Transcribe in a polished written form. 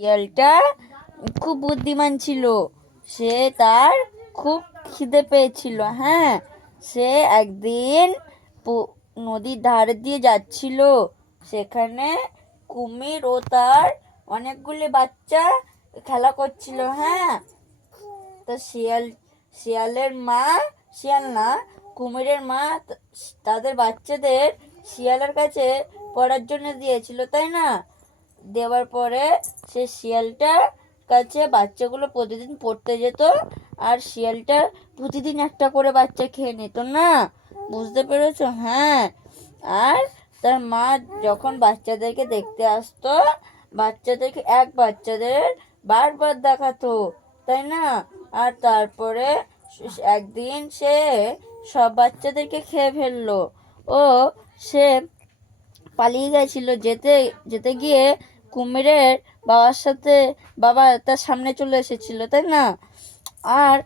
শিয়ালটা খুব বুদ্ধিমান ছিল। সে তার খুব খিদে পেয়েছিল। হ্যাঁ, সে একদিন নদীর ধারে দিয়ে যাচ্ছিল। সেখানে কুমির ও তার অনেকগুলি বাচ্চা খেলা করছিল। হ্যাঁ, তো শিয়ালের মা, শিয়াল না, কুমিরের মা তাদের বাচ্চাদের শিয়ালের কাছে পড়ার জন্য দিয়েছিল, তাই না? দেওয়ার পরে সে শিয়ালটার কাছে বাচ্চাগুলো প্রতিদিন পড়তে যেত। আর শিয়ালটা প্রতিদিন একটা করে বাচ্চা খেয়ে নিত না। বুঝতে পেরেছো? হ্যাঁ। আর তার মা যখন বাচ্চাদেরকে দেখতে আসতো, বাচ্চাদেরকে বাচ্চাদের বারবার দেখাতো, তাই না? আর তারপরে একদিন সে সব বাচ্চাদেরকে খেয়ে ফেললো। ও সে পালিয়ে গেছিল। যেতে যেতে গিয়ে কুমিরের বাবার সাথে বাবা তার সামনে চলে এসেছিল, তাই না? আর